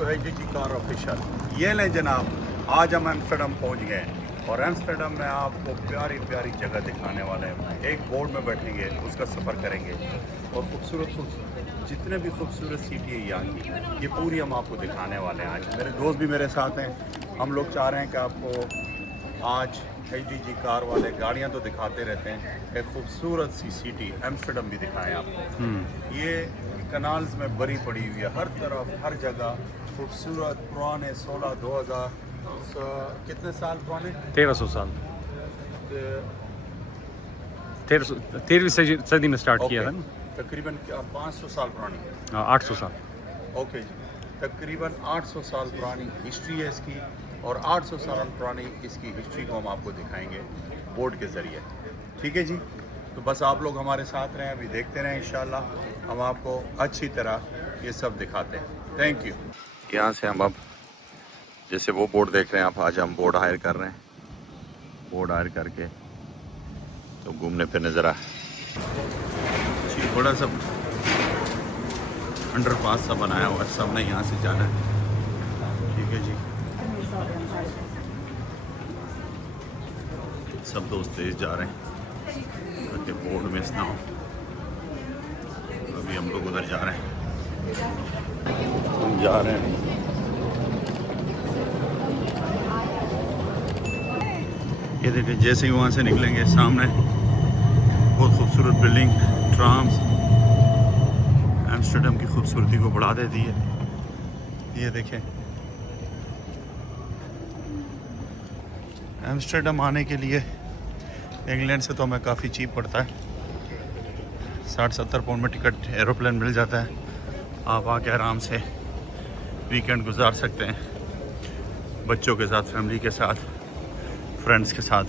To HDG car official. ये लें जनाब, आज हम एम्स्टर्डम पहुंच गए और एम्स्टर्डम में आपको प्यारी प्यारी जगह दिखाने वाले हैं। एक बोट में बैठेंगे, उसका सफ़र करेंगे और खूबसूरत जितने भी खूबसूरत सिटी है यहाँ की, ये पूरी हम आपको दिखाने वाले हैं। आज मेरे दोस्त भी मेरे साथ हैं। हम लोग चाह रहे हैं कि आपको आज HDG कार वाले गाड़ियाँ तो दिखाते रहते हैं, एक खूबसूरत सी सिटी एम्स्टर्डम भी दिखाएं आपको। ये कनाल्स में भरी पड़ी हुई है, हर तरफ हर जगह खूबसूरत पुराने 2000 कितने साल पुराने 1300 साल 13वीं सदी में स्टार्ट किया था ना, तकरीबन 500 साल पुरानी, 800 साल। ओके जी, तकरीबन 800 साल पुरानी हिस्ट्री है इसकी और 800 साल पुरानी इसकी हिस्ट्री को हम आपको दिखाएंगे बोर्ड के ज़रिए। ठीक है जी, तो बस आप लोग हमारे साथ रहें, अभी देखते रहें, इंशाल्लाह हम आपको अच्छी तरह ये सब दिखाते हैं। Thank you. यहाँ से हम अब जैसे वो बोर्ड देख रहे हैं आप, आज हम बोर्ड हायर कर रहे हैं। बोर्ड हायर करके तो घूमने फिरने ज़रा थोड़ा सा अंडरपास सा बनाया हुआ है, सब ने यहाँ से जाना है। ठीक है जी, सब दोस्त तेज जा रहे हैं ताकि बोर्ड मिस ना हो। अभी हम लोग उधर जा रहे हैं, हम जा रहे हैं। ये देखिए, जैसे ही वहाँ से निकलेंगे सामने बहुत खूबसूरत बिल्डिंग, ट्राम्स एम्स्टर्डम की खूबसूरती को बढ़ा देती है। ये देखें, एम्स्टर्डम आने के लिए इंग्लैंड से तो हमें काफ़ी चीप पड़ता है, 60-70 पाउंड में टिकट एरोप्लेन मिल जाता है। आप आके आराम से वीकेंड गुजार सकते हैं बच्चों के साथ, फैमिली के साथ, फ्रेंड्स के साथ।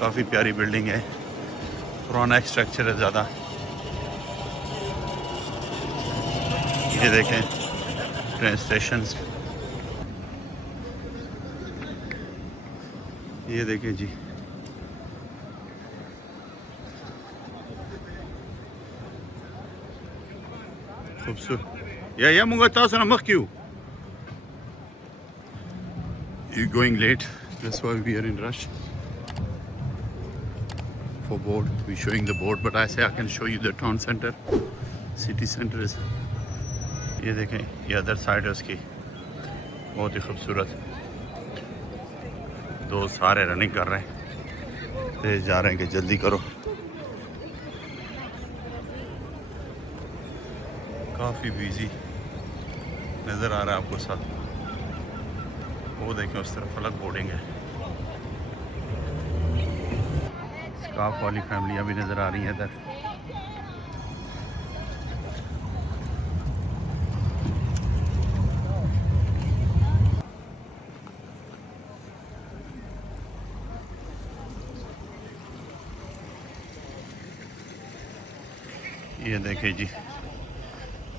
काफ़ी प्यारी बिल्डिंग है, पुराना स्ट्रक्चर है ज़्यादा। ये देखें ट्रेन स्टेशन, ये देखें जी, खूबसूरत। या मुंगा तासना मख क्यों? You're going late, that's why we are in rush for board. We're showing the board, but I say I can show you the town center, city center is. ये देखें, ये अदर साइड है उसकी, बहुत ही खूबसूरत। दोस्त सारे रनिंग कर रहे हैं, तेज जा रहे हैं कि जल्दी करो। काफ़ी बिजी नज़र आ रहा है आपको साथ। वो देखें उस तरफ अलग बोर्डिंग है। स्काफ वाली फैमिलियाँ भी नज़र आ रही हैं इधर। ये देखें जी,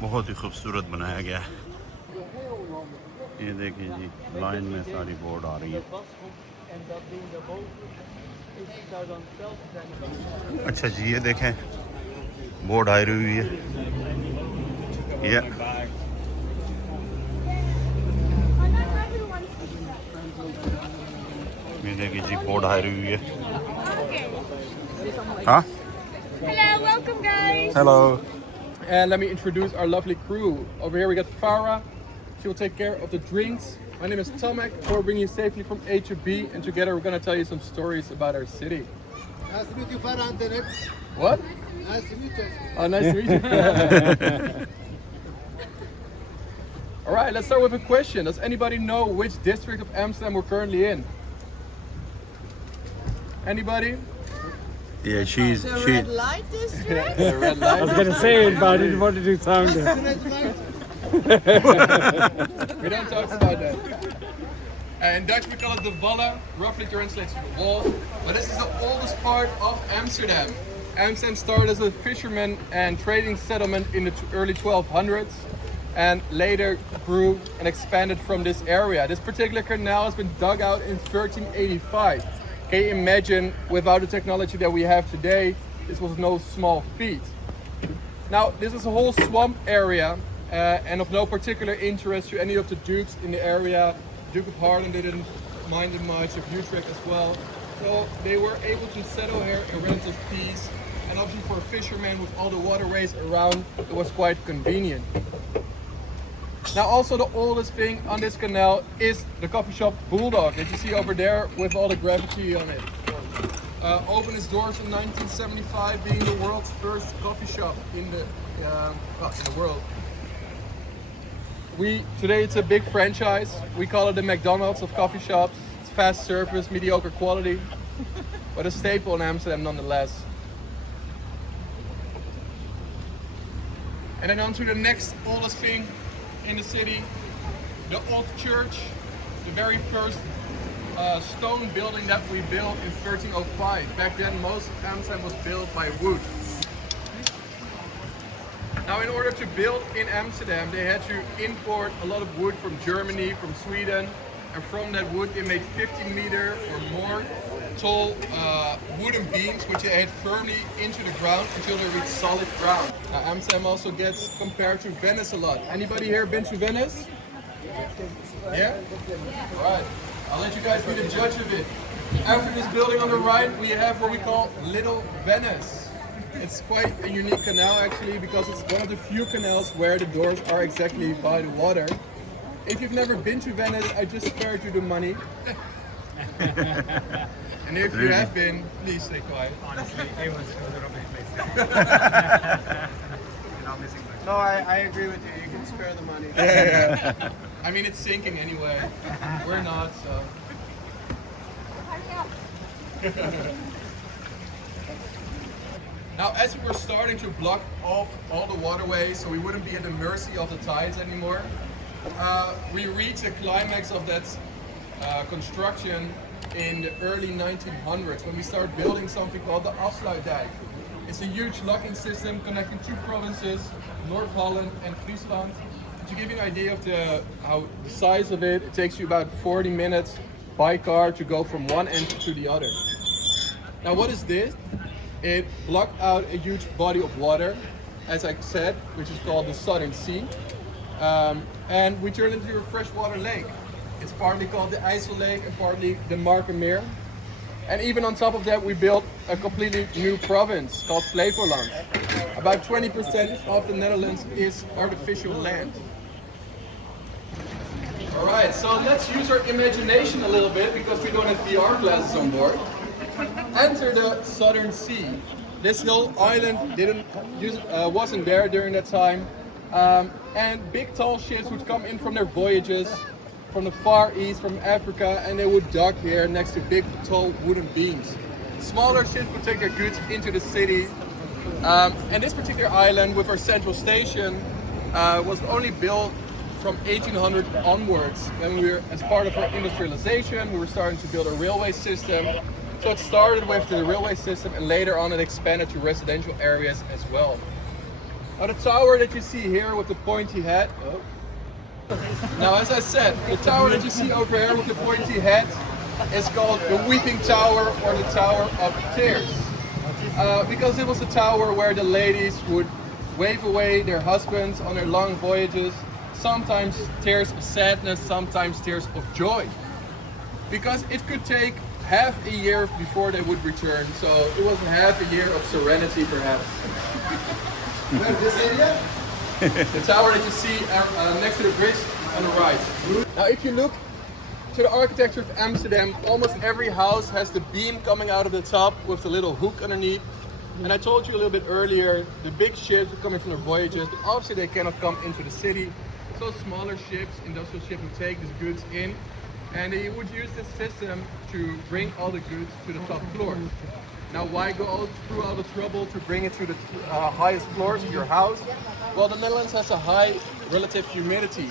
बहुत ही खूबसूरत बनाया गया है। ये देखिए जी, लाइन में सारी बोर्ड आ रही है। अच्छा जी, ये देखें बोर्ड आई हुई है। ये देखिए जी, बोर्ड आई हुई है। हाँ, Hello, welcome guys. Hello. And let me introduce our lovely crew. Over here we got Farah. She will take care of the drinks. My name is Tomek. We'll bring you safely from A to B, and together we're going to tell you some stories about our city. Nice to meet you, Farah Internet. What? Nice to meet you. Oh, nice to meet you. All right, let's start with a question. Does anybody know which district of Amsterdam we're currently in? Anybody? Yeah, she's Red light district? The red light. I was going to say it, but I didn't want to do sound. We don't talk about that. In Dutch we call it the Walle, roughly translates to the wall. But this is the oldest part of Amsterdam. Amsterdam started as a fisherman and trading settlement in the early 1200s and later grew and expanded from this area. This particular canal has been dug out in 1385. Can you imagine, without the technology that we have today, this was no small feat. Now, this is a whole swamp area and of no particular interest to any of the dukes in the area. Duke of Harlem didn't mind it much, of Utrecht as well. So they were able to settle here in relative peace. And obviously for a fisherman with all the waterways around, it was quite convenient. Now also the oldest thing on this canal is the coffee shop Bulldog that you see over there with all the graffiti on it. Opened its doors in 1975, being the world's first coffee shop in the world. Today it's a big franchise. We call it the McDonald's of coffee shops. It's fast service, mediocre quality, but a staple in Amsterdam nonetheless. And then on to the next oldest thing in the city, the old church, the very first stone building that we built in 1305. Back then most of Amsterdam was built by wood. Now in order to build in Amsterdam they had to import a lot of wood from Germany, from Sweden, and from that wood they made 50-meter or more tall wooden beams which they had firmly into the ground until they reached solid ground. Now Amsterdam also gets compared to Venice a lot. Anybody here been to Venice? Yeah? Alright, I'll let you guys be the judge of it. After this building on the right we have what we call Little Venice. It's quite a unique canal actually because it's one of the few canals where the doors are exactly by the water. If you've never been to Venice, I just spared you the money. And if you have been, please stay quiet. Honestly, it was a rubbish place. No, I agree with you. You can spare the money. Yeah. I mean, it's sinking anyway. We're not, so. Now, as we were starting to block off all the waterways so we wouldn't be at the mercy of the tides anymore, we reached the climax of that construction in the early 1900s when we started building something called the Afsluitdijk. It's a huge locking system connecting two provinces, North Holland and Friesland. To give you an idea of the size of it, it takes you about 40 minutes by car to go from one end to the other. Now what is this? It blocked out a huge body of water, as I said, which is called the Southern Sea. And we turned it into a freshwater lake. It's partly called the IJssel Lake and partly the Markermeer. And even on top of that, we built a completely new province called Flevoland. About 20% of the Netherlands is artificial land. All right, so let's use our imagination a little bit because we don't have VR glasses on board. Enter the Southern Sea. This whole island wasn't there during that time. And big tall ships would come in from their voyages from the Far East, from Africa, and they would dock here next to big tall wooden beams. Smaller ships would take their goods into the city. And this particular island with our central station was only built from 1800 onwards. When we were, as part of our industrialization, we were starting to build a railway system. So it started with the railway system and later on it expanded to residential areas as well. Now the tower that you see here with the pointy head. Now as I said, the tower that you see over here with the pointy head is called the Weeping Tower or the Tower of Tears. Because it was a tower where the ladies would wave away their husbands on their long voyages. Sometimes tears of sadness, sometimes tears of joy. Because it could take half a year before they would return, so it was half a year of serenity perhaps. This area? The tower that you see next to the bridge on the right. Now if you look to the architecture of Amsterdam, almost every house has the beam coming out of the top with the little hook underneath. And I told you a little bit earlier, the big ships are coming from their voyages, but obviously they cannot come into the city. So smaller ships, industrial ships, would take these goods in, and they would use this system to bring all the goods to the top floor. Now why go through all the trouble to bring it to the highest floors of your house? Well, the Netherlands has a high relative humidity.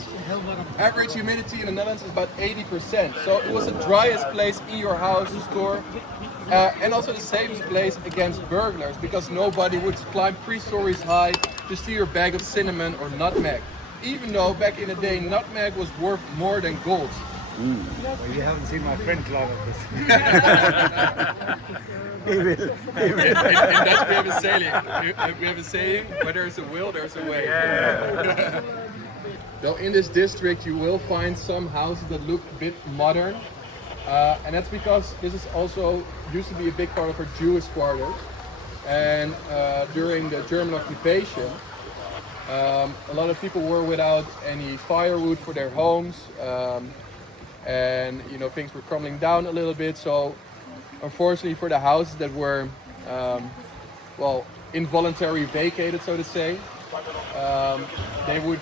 Average humidity in the Netherlands is about 80%. So it was the driest place in your house to store. And also the safest place against burglars, because nobody would climb 3 stories high to steal your bag of cinnamon or nutmeg. Even though back in the day nutmeg was worth more than gold. Well, you haven't seen my friend Cloud of this. In Dutch we have a saying. We have a saying: where there's a will, there's a way. So in this district, you will find some houses that look a bit modern, and that's because this is also used to be a big part of our Jewish quarters. And during the German occupation, a lot of people were without any firewood for their homes, and things were crumbling down a little bit. So unfortunately for the houses that were involuntarily vacated, so to say, they would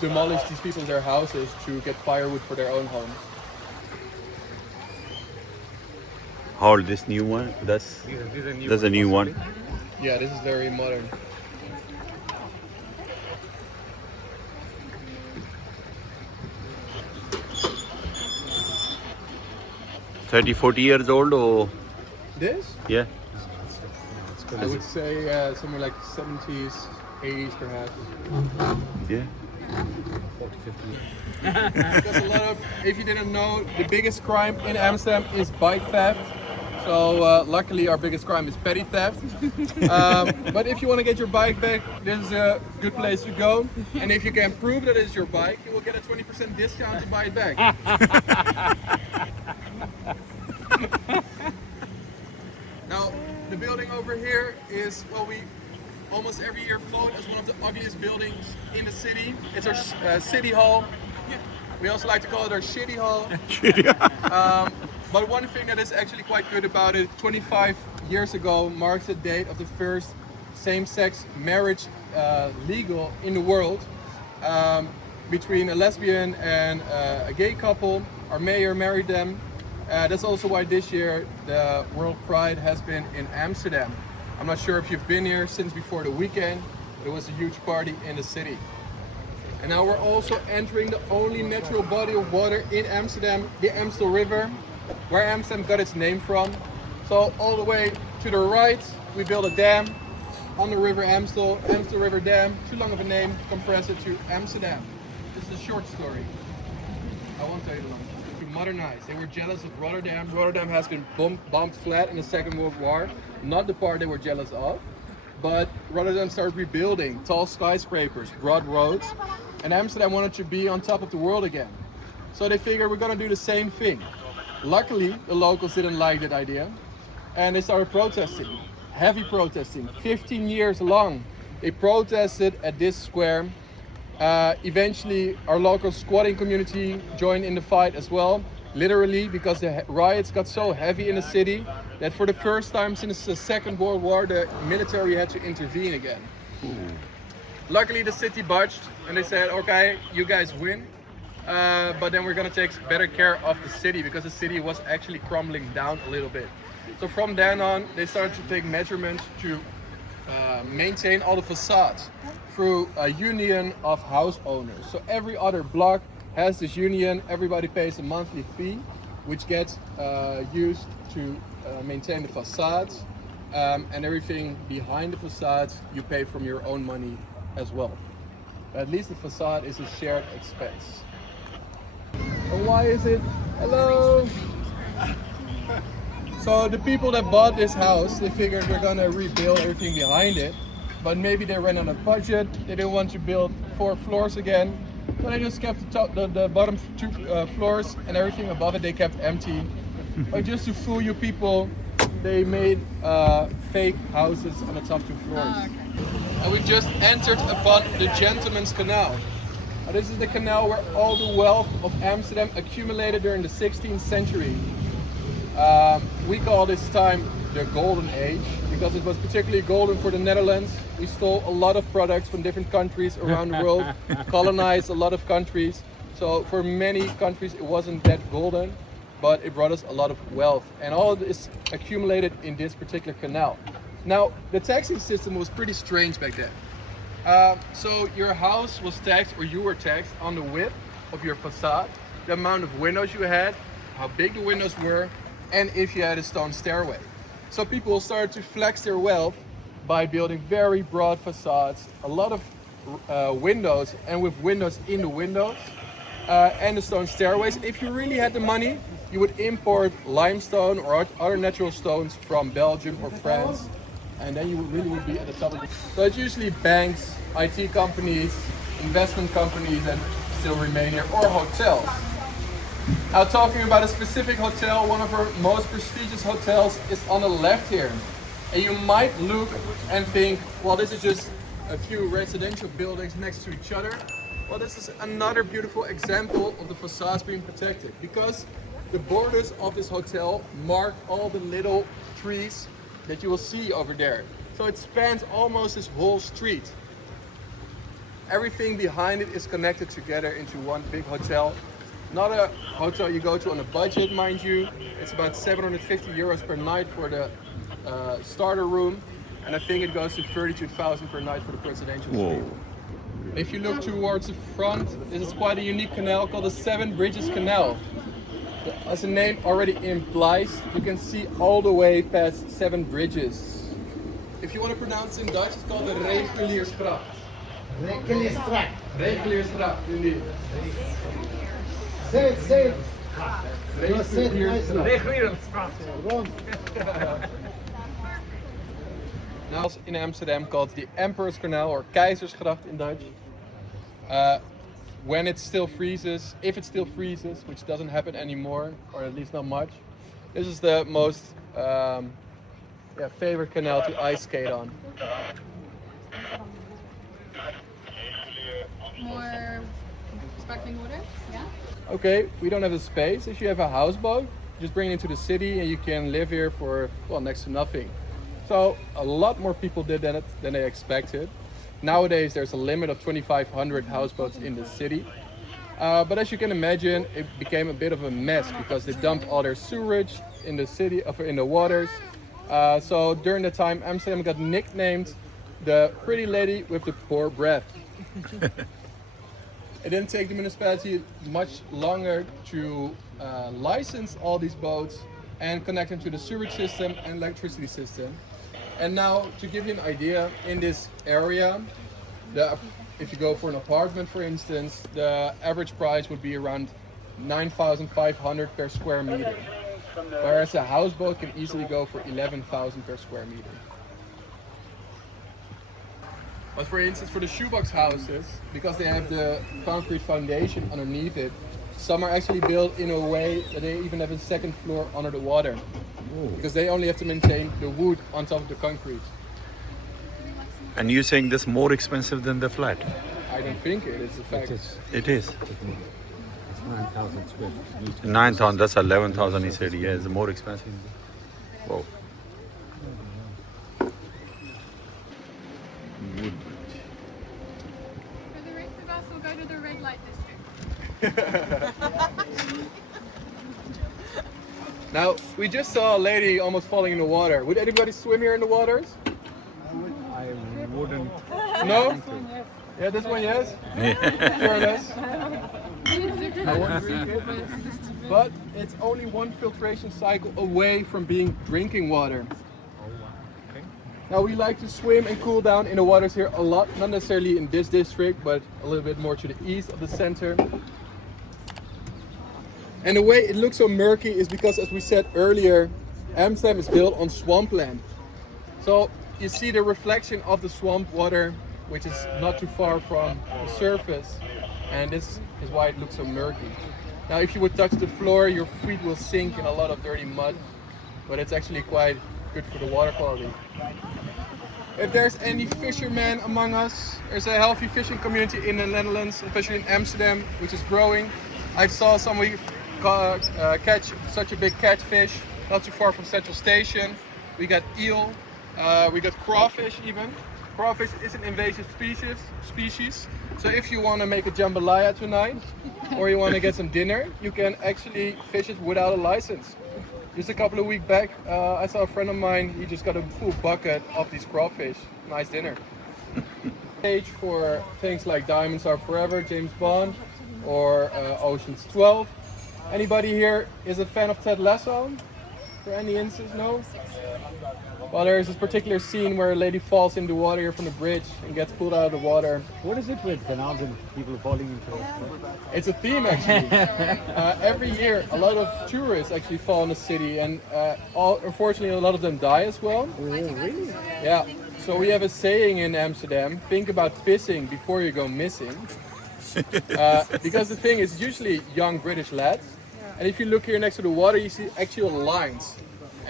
demolish these people their houses to get firewood for their own homes. How old this new one? That's a new one. Yeah, this is very modern. $30, $40 years old or This? yeah. I would say somewhere like 70s, 80s perhaps. Yeah. Because a lot of, if you didn't know, the biggest crime in Amsterdam is bike theft. So luckily our biggest crime is petty theft. But if you want to get your bike back, this is a good place to go. And if you can prove that it's your bike, you will get a 20% discount to buy it back. Now, the building over here is what we almost every year vote as one of the ugliest buildings in the city. It's our city hall. We also like to call it our shitty hall. But one thing that is actually quite good about it, 25 years ago marks the date of the first same-sex marriage legal in the world between a lesbian and a gay couple. Our mayor married them. That's also why this year the World Pride has been in Amsterdam. I'm not sure if you've been here since before the weekend, but it was a huge party in the city. And now we're also entering the only natural body of water in Amsterdam, the Amstel River, where Amsterdam got its name from. So all the way to the right, we built a dam on the River Amstel, Amstel River Dam, too long of a name, compress it to Amsterdam. This is a short story. I won't tell you the long story. To modernize, they were jealous of Rotterdam. Rotterdam has been bombed flat in the Second World War, not the part they were jealous of. But Rotterdam started rebuilding tall skyscrapers, broad roads, and Amsterdam wanted to be on top of the world again. So they figured we're gonna do the same thing. Luckily, the locals didn't like that idea, and they started protesting, heavy protesting, 15 years long. They protested at this square. Eventually, our local squatting community joined in the fight as well, literally because the riots got so heavy in the city that for the first time since the Second World War, the military had to intervene again. Luckily, the city budged and they said, okay, you guys win, but then we're gonna take better care of the city because the city was actually crumbling down a little bit. So from then on, they started to take measurements to maintain all the facades through a union of house owners. So every other block has this union, everybody pays a monthly fee, which gets used to maintain the facades, and everything behind the facades you pay from your own money as well. At least the facade is a shared expense. And why is it? Hello! So the people that bought this house, they figured we're gonna rebuild everything behind it, but maybe they ran out of budget, they didn't want to build 4 floors again, so they just kept the bottom 2 floors and everything above it they kept empty. But just to fool you people, they made fake houses on the top 2 floors. And we just entered upon the Gentleman's Canal. This is the canal where all the wealth of Amsterdam accumulated during the 16th century. We call this time the Golden Age because it was particularly golden for the Netherlands. We stole a lot of products from different countries around the world, colonized a lot of countries. So for many countries it wasn't that golden, but it brought us a lot of wealth. And all of this accumulated in this particular canal. Now, the taxing system was pretty strange back then. So your house was taxed, or you were taxed, on the width of your facade, the amount of windows you had, how big the windows were, and if you had a stone stairway. So people started to flex their wealth by building very broad facades, a lot of windows, and with windows in the windows. and the stone stairways. If you really had the money, you would import limestone or other natural stones from Belgium or France, and then you really would be at the top of it. So it's usually banks, IT companies, investment companies that still remain here, or hotels. Now talking about a specific hotel, one of our most prestigious hotels is on the left here. And you might look and think, well, this is just a few residential buildings next to each other. Well, this is another beautiful example of the facades being protected, because the borders of this hotel mark all the little trees that you will see over there. So it spans almost this whole street. Everything behind it is connected together into one big hotel. Not a hotel you go to on a budget, mind you. It's about 750 euros per night for the starter room, and I think it goes to 32,000 per night for the presidential suite. If you look towards the front, this is quite a unique canal called the Seven Bridges Canal. As the name already implies, you can see all the way past 7 bridges. If you want to pronounce it in Dutch, it's called the Reguliersgracht. Regulierstraat. Reguliersgracht, indeed. Say it. Reguliersgracht. Wrong. Now in Amsterdam called the Emperor's Canal, or Keizersgracht in Dutch. When it still freezes, if it still freezes, which doesn't happen anymore, or at least not much, this is the most favorite canal to ice skate on. More sparkling water? Yeah? Okay, we don't have the space. If you have a houseboat, just bring it into the city and you can live here for, well, next to nothing. So a lot more people did than they expected. Nowadays there's a limit of 2,500 houseboats in the city. But as you can imagine, it became a bit of a mess because they dumped all their sewage in the city, in the waters. So during the time, Amsterdam got nicknamed the pretty lady with the poor breath. It didn't take the municipality much longer to license all these boats and connect them to the sewage system and electricity system. And now, to give you an idea, in this area, if you go for an apartment, for instance, the average price would be around 9,500 per square meter, whereas a houseboat can easily go for 11,000 per square meter. But for instance, for the shoebox houses, because they have the concrete foundation underneath it, some are actually built in a way that they even have a second floor under the water. Because they only have to maintain the wood on top of the concrete. And you're saying this more expensive than the flat? I don't think it is a fact. It is. It's 9,000 square feet. 9,000, that's 11,000 he said. Yeah, it's more expensive. Whoa. Wood. For the rest of us, we'll go to the red light district. Now, we just saw a lady almost falling in the water. Would anybody swim here in the waters? I wouldn't. No? Yeah, this one, yes? Fairness. I won't drink it. But it's only one filtration cycle away from being drinking water. Now, we like to swim and cool down in the waters here a lot, not necessarily in this district, but a little bit more to the east of the center. And the way it looks so murky is because, as we said earlier, Amsterdam is built on swampland. So you see the reflection of the swamp water, which is not too far from the surface, and this is why it looks so murky. Now, if you would touch the floor, your feet will sink in a lot of dirty mud, but it's actually quite good for the water quality. If there's any fishermen among us, there's a healthy fishing community in the Netherlands, especially in Amsterdam, which is growing. I saw somebody catch such a big catfish not too far from Central Station. We got eel, we got crawfish even. Crawfish is an invasive species. So if you want to make a jambalaya tonight, or you want to get some dinner, you can actually fish it without a license. Just a couple of weeks back, I saw a friend of mine, he just got a full bucket of these crawfish. Nice dinner. Page for things like Diamonds Are Forever, James Bond, or Ocean's 12. Anybody here is a fan of Ted Lasso? For any instance, no? Well, there's this particular scene where a lady falls in the water here from the bridge and gets pulled out of the water. What is it with canals and people falling into it? It's a theme actually. Every year, a lot of tourists actually fall in the city, and unfortunately, a lot of them die as well. Really? Yeah. So we have a saying in Amsterdam: think about pissing before you go missing. Because the thing is, usually young British lads, and if you look here next to the water, you see actual lines.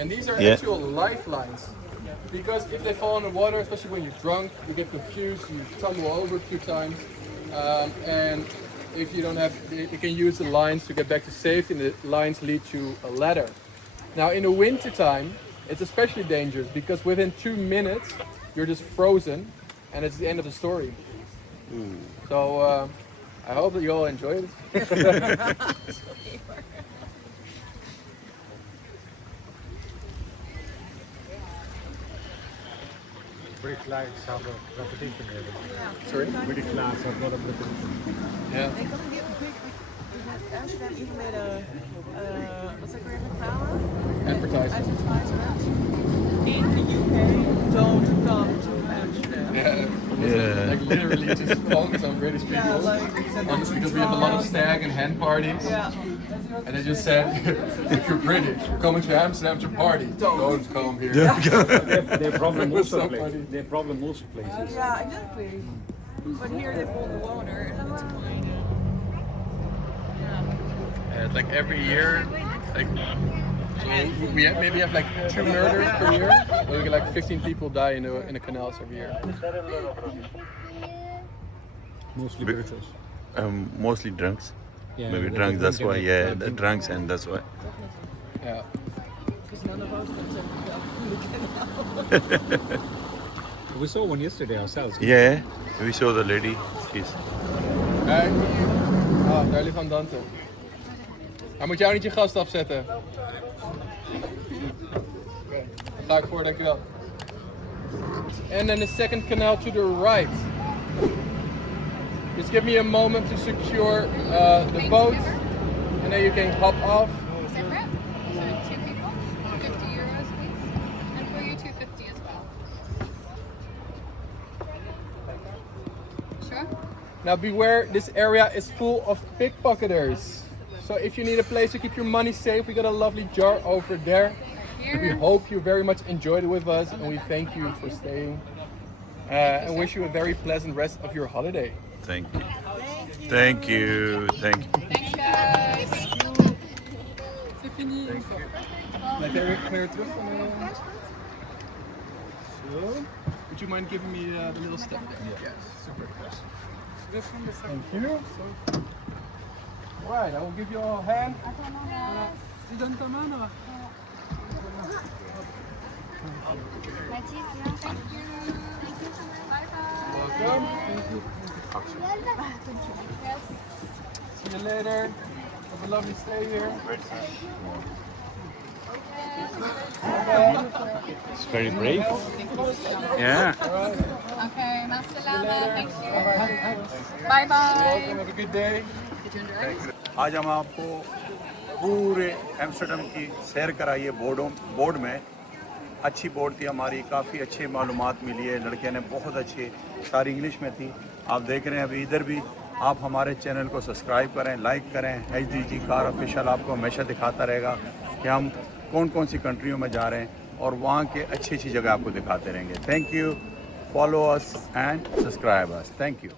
And these are actual lifelines. Because if they fall in the water, especially when you're drunk, you get confused, you tumble over a few times. And if you don't have, you can use the lines to get back to safety, and the lines lead to a ladder. Now in the winter time, it's especially dangerous because within 2 minutes, you're just frozen and it's the end of the story. So I hope that you all enjoy it. British class have a repetition here. Sorry? British class have got a repetition. Yeah. They come here quick. Amsterdam even made a what's that called? Advertisement. In the UK, don't come to Amsterdam. Yeah. Like literally just focus on British people. Yeah, like Honestly, because we have a lot of stag and hen parties. yeah. And they just said, if you're British, you're coming to Amsterdam to party, don't come here. Their problem was also so places. funny. Their problem also places. Yeah, exactly. But here they fall in the water and it's fine. Yeah. It's like every year, like so we have, maybe have like 2 murders per year. We get like 15 people die in the canals every year. Mostly British. Mostly drunks. Yeah, Maybe they drunks, that's drink why. and Yeah, they the drink. drunks, and that's why. Yeah. Because none of us have felt in the canal. We saw one yesterday ourselves. Yeah, we saw the lady. She's Kijk. Ah, daar ligt Van Dante. Hij moet jou niet je gast afzetten. Oké, daar ga ik voor, dankjewel. And then the second canal to the right. Just give me a moment to secure the boat, and then you can hop off. Separate? So 2 people, €50 please. And for you, $2.50 as well. Sure? Now beware, this area is full of pickpocketers. So if you need a place to keep your money safe, we got a lovely jar over there. And we hope you very much enjoyed it with us, and we thank you for staying. And wish you a very pleasant rest of your holiday. thank you. Thank you. Thank you. Thanks, guys. C'est fini. Ben, ben weer terug van So, would you mind giving me the little step there? Yes, super. Thank you. Right, I will give you a hand. Welcome. Yes. See you later. Have a lovely stay here. It's very brave. Yeah. Okay, masalama. Thank you. Bye bye. Welcome. Have a good day. आज हम आपको पूरे Amsterdam की सैर कराइए board में। अच्छी board थी हमारी, काफ़ी अच्छे मालूमात मिली है, लड़के ने बहुत अच्छे, सारी इंग्लिश में थी। आप देख रहे हैं अभी इधर भी। आप हमारे चैनल को सब्सक्राइब करें, लाइक करें। HDG कार ऑफिशियल आपको हमेशा दिखाता रहेगा कि हम कौन कौन सी कंट्रियों में जा रहे हैं और वहाँ के अच्छी अच्छी जगह आपको दिखाते रहेंगे। Thank you, follow us and subscribe us. Thank you.